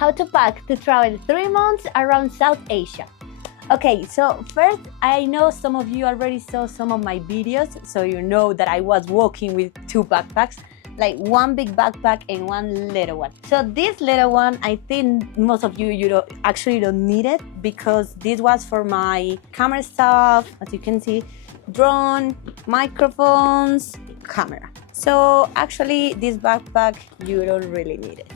how to pack to travel 3 months around South Asia. Okay, so first, I know some of you already saw some of my videos, so you know that I was walking with 2 backpacks, like one big backpack and one little one. So this little one, I think most of you don't need it, because this was for my camera stuff, as you can see, drone, microphones, camera. So actually this backpack, you don't really need it.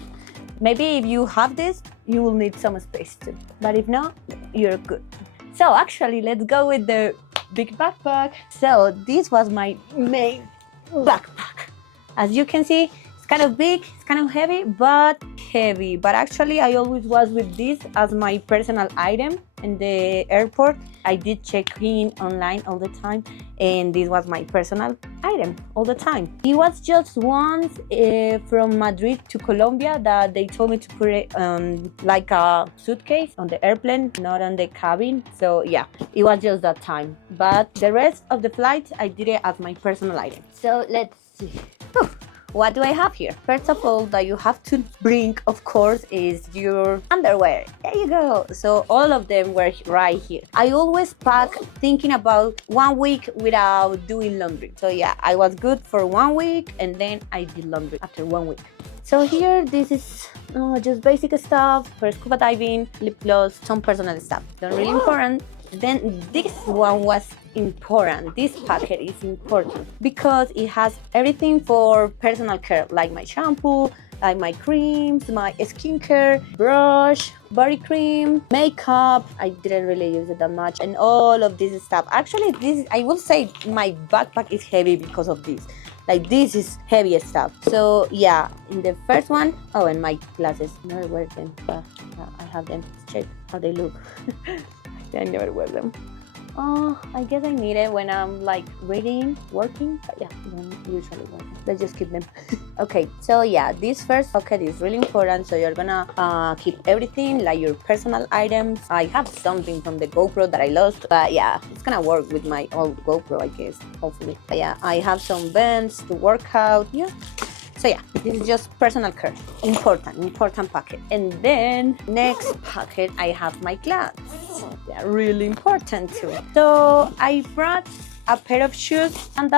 Maybe if you have this, you will need some space too, but if not, you're good. So actually, let's go with the big backpack. So this was my main backpack. As you can see, it's kind of big, it's kind of heavy. But actually, I always was with this as my personal item in the airport. I did check in online all the time, and this was my personal item all the time. It was just once from Madrid to Colombia that they told me to put it like a suitcase on the airplane, not on the cabin. So yeah, it was just that time. But the rest of the flights, I did it as my personal item. So let's see. What do I have here? First of all, that you have to bring, of course, is your underwear. There you go. So all of them were right here. I always pack thinking about 1 week without doing laundry. So yeah, I was good for 1 week, and then I did laundry after 1 week. So here, this is just basic stuff for scuba diving, lip gloss, some personal stuff. Not really important. Then this one was important. This packet is important because it has everything for personal care, like my shampoo, like my creams, my skincare, brush, body cream, makeup. I didn't really use it that much, and all of this stuff. Actually, this, I will say my backpack is heavy because of this. Like, this is heavy stuff. So yeah, in the first one, oh, and my glasses. Never wear them, but I have them. Check how they look. I never wear them. Oh, I guess I need it when I'm like reading, working, but yeah, I don't usually wear them. Let's just keep them. Okay, so yeah, this first pocket is really important. So you're gonna keep everything, like your personal items. I have something from the GoPro that I lost, but yeah, it's gonna work with my old GoPro, I guess, hopefully. But yeah, I have some bands to work out. Yeah. So yeah, this is just personal care. Important packet. And then next packet, I have my clothes. They're really important too. So I brought a pair of shoes and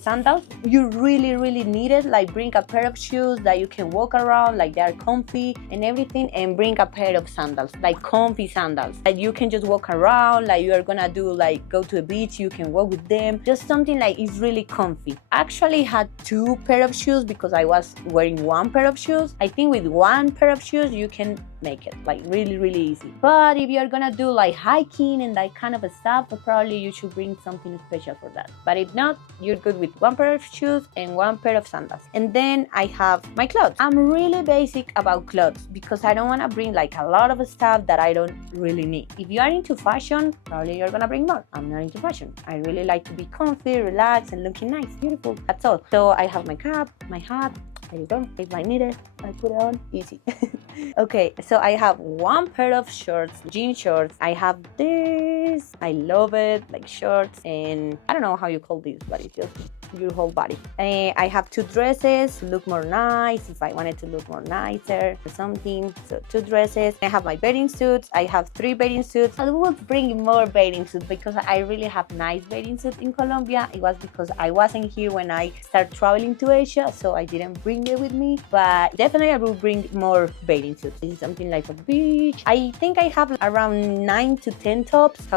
sandals. You really need it. Like, bring a pair of shoes that you can walk around, like they're comfy and everything, and bring a pair of sandals, like comfy sandals, like you can just walk around, like you're gonna do, like go to the beach, you can walk with them, just something like it's really comfy. Actually had 2 pair of shoes because I was wearing 1 pair of shoes. I think with 1 pair of shoes you can make it like really easy. But if you're gonna do like hiking and that kind of stuff, probably you should bring something special for that. But if not, you're good with 1 pair of shoes and 1 pair of sandals. And then I have my clothes. I'm really basic about clothes because I don't want to bring like a lot of stuff that I don't really need. If you are into fashion, probably you're gonna bring more. I'm not into fashion. I really like to be comfy, relaxed, and looking nice, beautiful. That's all. So I have my cap, my hat. There you go. If I need it, I put it on. Easy. Okay, so I have 1 pair of shorts, jean shorts. I have this. I love it, like shorts, and I don't know how you call this, but it's just your whole body. I have 2 dresses to look more nice if I wanted to look more nicer or something. So 2 dresses. I have my bathing suits. I have 3 bathing suits. I will bring more bathing suits because I really have nice bathing suits in Colombia. It was because I wasn't here when I started traveling to Asia, so I didn't bring it with me. But definitely I will bring more bathing suits. This is something like for the beach. I think I have around 9 to 10 tops.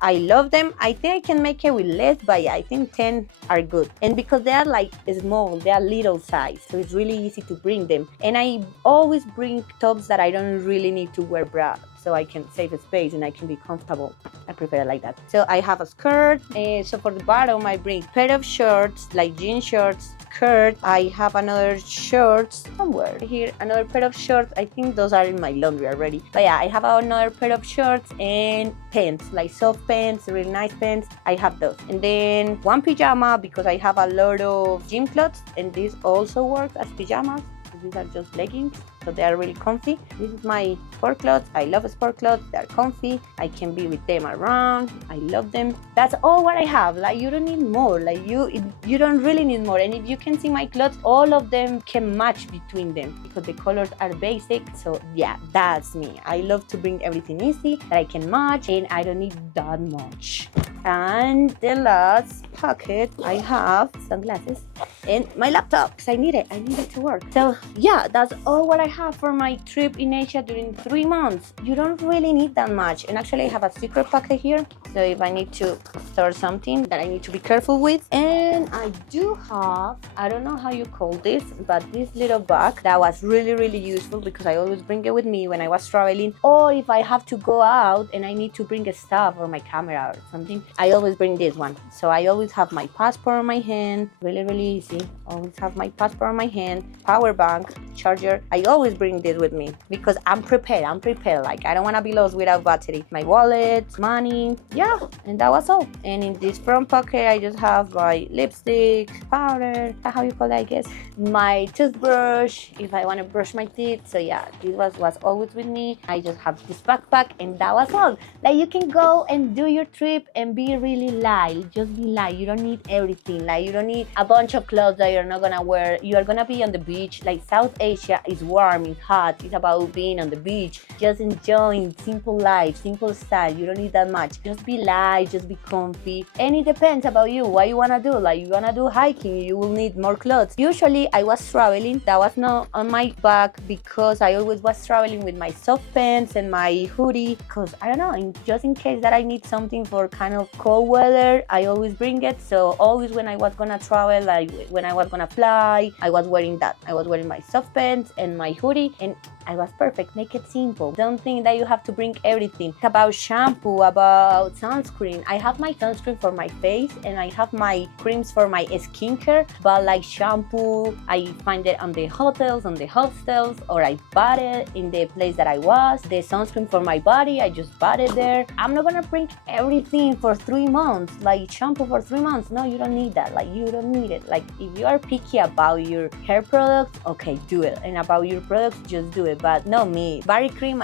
I love them. I think I can make it with less, but yeah, I think 10 are good. And because they are like small, they are little size, so it's really easy to bring them. And I always bring tops that I don't really need to wear bra, so I can save space and I can be comfortable. I prefer it like that. So I have a skirt. So for the bottom, I bring a pair of shorts, like jean shorts, skirt. I have another shorts somewhere here, another pair of shorts. I think those are in my laundry already. But yeah, I have another pair of shorts and pants, like soft pants, really nice pants. I have those. And then 1 pajama because I have a lot of gym clothes, and this also works as pajamas. because these are just leggings, so they are really comfy. This is my sport clothes. I love sport clothes. They're comfy. I can be with them around. I love them. That's all what I have. Like, you don't need more. Like, you don't really need more. And if you can see my clothes, all of them can match between them because the colors are basic. So yeah, that's me. I love to bring everything easy that I can match, and I don't need that much. And the last pocket, I have sunglasses and my laptop because I need it to work. So yeah, that's all what I have for my trip in Asia during 3 months. You don't really need that much. And actually I have a secret pocket here, so if I need to store something that I need to be careful with. And I do have, I don't know how you call this, but this little bag that was really useful because I always bring it with me when I was traveling, or if I have to go out and I need to bring a stuff or my camera or something, I always bring this one. So I always have my passport on my hand, really easy. Always have my passport on my hand, power bank, charger. I always bring this with me because I'm prepared. Like, I don't want to be lost without battery. My wallet, money, yeah, and that was all. And in this front pocket, I just have my lipstick, powder, how you call it, I guess, my toothbrush if I want to brush my teeth. So yeah, this was always with me. I just have this backpack, and that was all. Like, you can go and do your trip and be really light. Just be light. You don't need everything. Like, you don't need a bunch of clothes that you're not gonna wear. You are gonna be on the beach. Like, South Asia is warm, it's hot, it's about being on the beach, just enjoying simple life, simple style. You don't need that much. Just be light, just be comfy. And it depends about you, what you wanna do. Like, you wanna do hiking, you will need more clothes. Usually I was traveling, that was not on my back because I always was traveling with my soft pants and my hoodie, because I don't know, just in case that I need something for kind of cold weather, I always bring it. So always when I was gonna travel, like when I was gonna fly, I was wearing that. I was wearing my soft pants and my hoodie, and I was perfect. Make it simple. Don't think that you have to bring everything. About shampoo, about sunscreen. I have my sunscreen for my face and I have my creams for my skincare, but like shampoo, I find it on the hotels, on the hostels, or I bought it in the place that I was. The sunscreen for my body, I just bought it there. I'm not gonna bring everything for 3 months, like shampoo for 3 months. No, you don't need that. Like, you don't need it. Like, if you are picky about your hair products, okay, do it. And about your products, just do it. But not me. Body cream,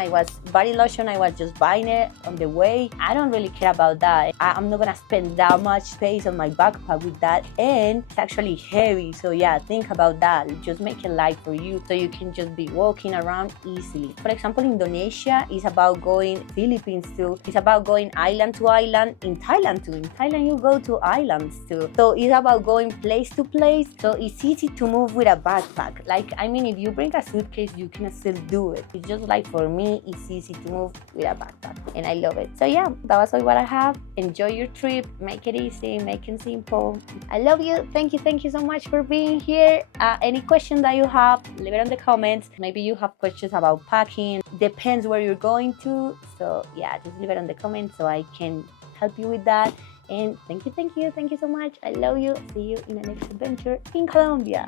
body lotion, I was just buying it on the way. I don't really care about that. I'm not gonna spend that much space on my backpack with that, and it's actually heavy. So yeah, think about that. Just make it light for you so you can just be walking around easily. For example, Indonesia is about going, Philippines too, it's about going island to island. In Thailand too. In Thailand you go to islands too. So it's about going place to place. So it's easy to move with a backpack. Like, I mean, if you bring a suitcase, you can still do it. It's just like, for me, it's easy to move with a backpack, and I love it. So yeah, that was all what I have. Enjoy your trip. Make it easy. Make it simple. I love you. Thank you so much for being here. Any question that you have, leave it in the comments. Maybe you have questions about packing. Depends where you're going to. So yeah, just leave it in the comments so I can help you with that. And thank you so much. I love you. See you in the next adventure in Colombia.